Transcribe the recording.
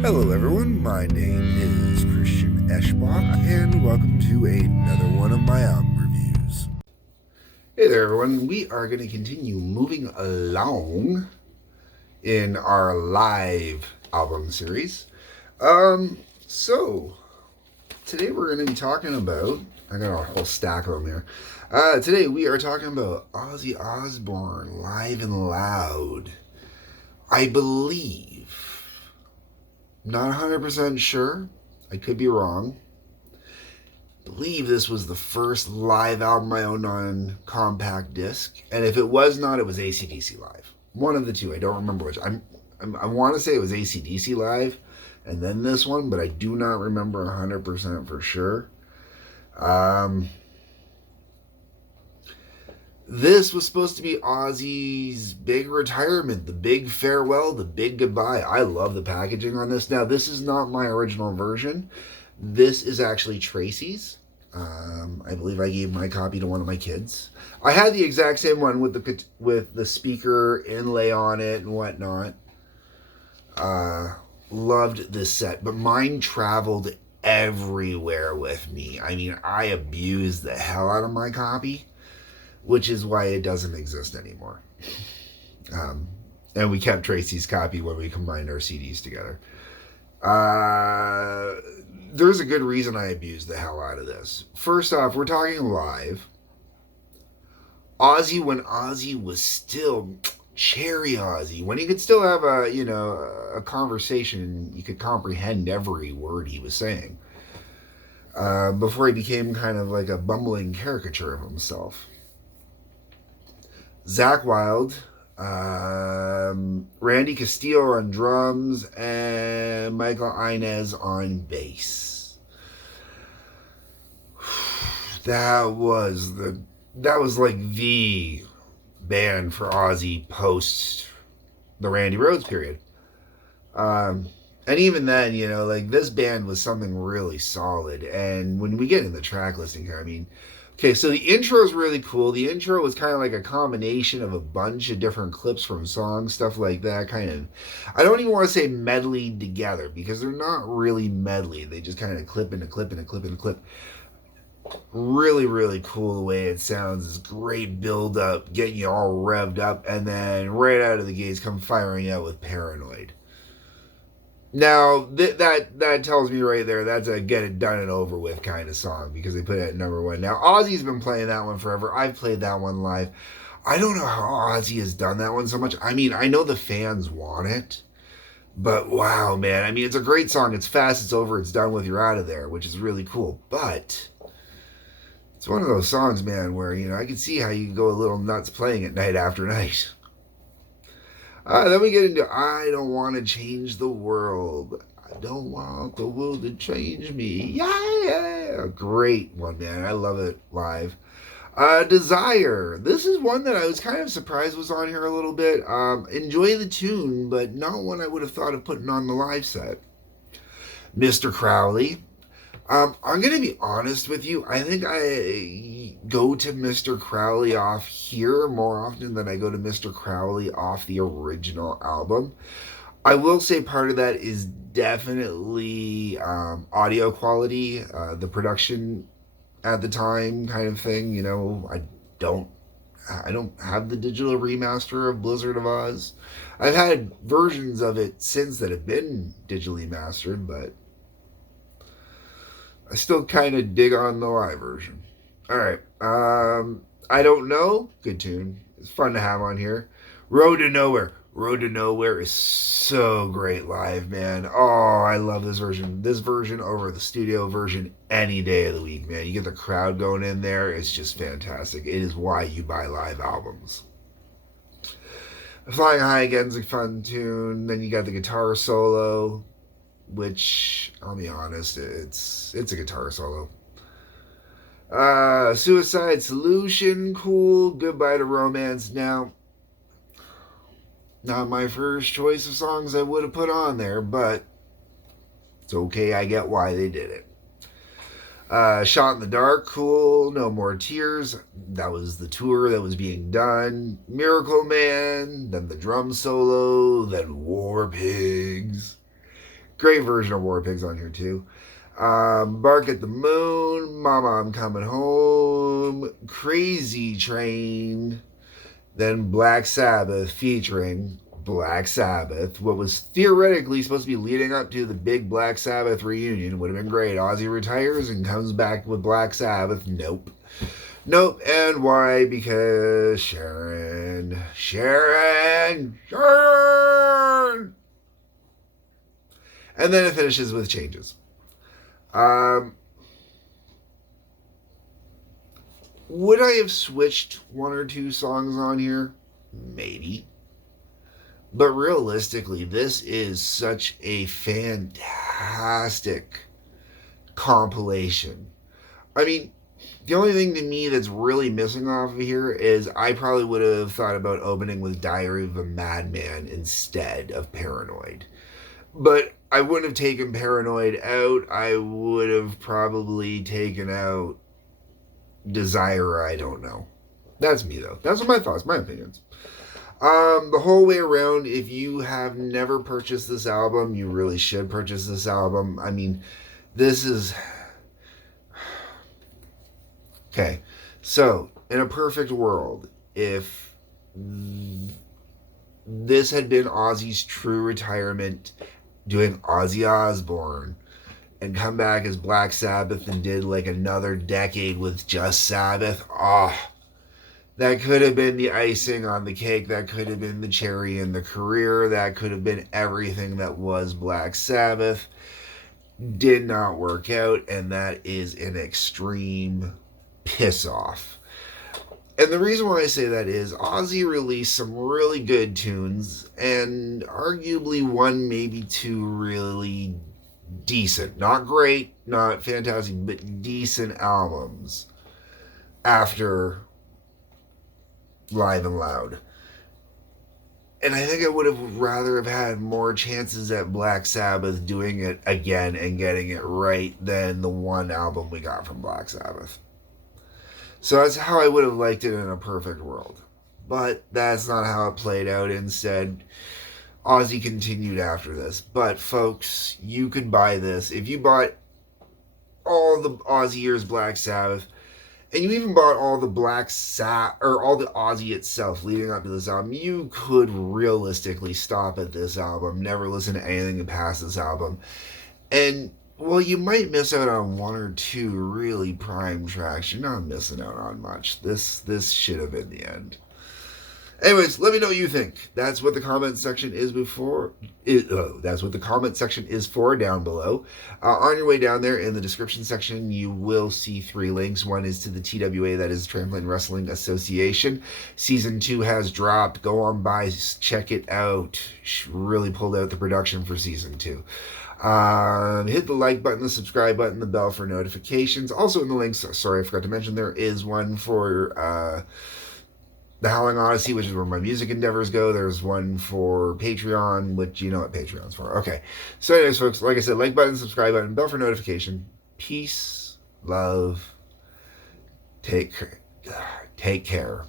Hello everyone, my name is Christian Eschbach, and welcome to another one of my album reviews. Hey there everyone, we are going to continue moving along in our live album series. So, today we're going to be talking about, I got a whole stack of them here. Today we are talking about Ozzy Osbourne Live and Loud. I believe, not 100% sure, I could be wrong. I believe this was the first live album I owned on compact disc, and if it was not, it was AC/DC Live. One of the two, I don't remember which. I want to say it was AC/DC Live, and then this one, but I do not remember 100% for sure. This was supposed to be Ozzy's big retirement, the big farewell, the big goodbye. I love the packaging on this. Now, this is not my original version. This is actually Tracy's. I believe I gave my copy to one of my kids. I had the exact same one with the speaker inlay on it and whatnot. Loved this set, but mine traveled everywhere with me. I mean, I abused the hell out of my copy, which is why it doesn't exist anymore. And we kept Tracy's copy when we combined our CDs together. There's a good reason I abused the hell out of this. First off, we're talking live. Ozzy, when Ozzy was still cherry Ozzy, when he could still have a conversation, you could comprehend every word he was saying. Before he became kind of like a bumbling caricature of himself. Zakk Wylde, Randy Castillo on drums, and Michael Inez on bass. That was like the band for Ozzy post the Randy Rhoads period. And even then, like this band was something really solid. And when we get in the track listing here, I mean, okay, so the intro is really cool. The intro was kind of like a combination of a bunch of different clips from songs, stuff like that, kind of. I don't even want to say medleyed together because they're not really medley. They just kind of clip into clip into clip into clip. Really, really cool the way it sounds. It's great build up, getting you all revved up, and then right out of the gates come firing out with Paranoid. Now, that tells me right there that's a get it done and over with kind of song because they put it at number one. Now, Ozzy's been playing that one forever. I've played that one live. I don't know how Ozzy has done that one so much. I mean, I know the fans want it, but wow, man. I mean, it's a great song. It's fast, it's over, it's done with, you're out of there, which is really cool. But it's one of those songs, man, where, I can see how you can go a little nuts playing it night after night. Then we get into I Don't Want to Change the World. I don't want the world to change me. Yeah. Great one, man. I love it live. Desire. This is one that I was kind of surprised was on here a little bit. Enjoy the tune, but not one I would have thought of putting on the live set. Mr. Crowley. I'm going to be honest with you. I think I go to Mr. Crowley off here more often than I go to Mr. Crowley off the original album. I will say part of that is definitely audio quality, the production at the time kind of thing. I don't have the digital remaster of Blizzard of Oz. I've had versions of it since that have been digitally mastered, but I still kind of dig on the live version. All right. I Don't Know. Good tune. It's fun to have on here. Road to Nowhere. Road to Nowhere is so great live, man. Oh, I love this version. This version over the studio version any day of the week, man. You get the crowd going in there. It's just fantastic. It is why you buy live albums. Flying High Again's a fun tune. Then you got the guitar solo, which, I'll be honest, it's a guitar solo. Suicide Solution, cool. Goodbye to Romance. Now, not my first choice of songs I would have put on there, but it's okay. I get why they did it. Shot in the Dark, cool. No More Tears. That was the tour that was being done. Miracle Man, then the drum solo, then War Pigs. Great version of War Pigs on here too. Bark at the Moon, Mama I'm Coming Home, Crazy Train, then Black Sabbath featuring Black Sabbath, what was theoretically supposed to be leading up to the big Black Sabbath reunion. Would have been great. Ozzy retires and comes back with Black Sabbath. Nope. Nope. And why? Because Sharon. And then it finishes with changes. Would I have switched one or two songs on here? Maybe. But realistically, this is such a fantastic compilation. I mean, the only thing to me that's really missing off of here is I probably would have thought about opening with Diary of a Madman instead of Paranoid. But I wouldn't have taken Paranoid out. I would have probably taken out Desire. I don't know. That's me, though. That's my thoughts, my opinions. The whole way around, if you have never purchased this album, you really should purchase this album. I mean, this is... Okay, so, in a perfect world, if this had been Ozzy's true retirement, doing Ozzy Osbourne, and come back as Black Sabbath and did like another decade with just Sabbath, that could have been the icing on the cake. That could have been the cherry in the career. That could have been everything that was Black Sabbath. Did not work out, and that is an extreme piss off. And the reason why I say that is Ozzy released some really good tunes, and arguably one, maybe two really decent, not great, not fantastic, but decent albums after Live and Loud. And I think I would have rather have had more chances at Black Sabbath doing it again and getting it right than the one album we got from Black Sabbath. So that's how I would have liked it in a perfect world. But that's not how it played out. Instead, Ozzy continued after this. But folks, you could buy this. If you bought all the Ozzy years Black Sabbath, and you even bought all the all the Ozzy itself leading up to this album, you could realistically stop at this album, never listen to anything past this album. And, well, you might miss out on one or two really prime tracks. You're not missing out on much. This should have been the end. Anyways, let me know what you think. That's what the comment section is that's what the comment section is for down below. On your way down there in the description section, you will see 3 links. One is to the TWA, that is Trampoline Wrestling Association. Season 2 has dropped. Go on by, check it out. Really pulled out the production for Season 2. Hit the like button, the subscribe button, the bell for notifications. Also in the links, sorry, I forgot to mention, there is one for the Howling Odyssey, which is where my music endeavors go. There's one for Patreon, which you know what Patreon's for. Okay. So anyways, folks, like I said, like button, subscribe button, bell for notification. Peace, love, take care.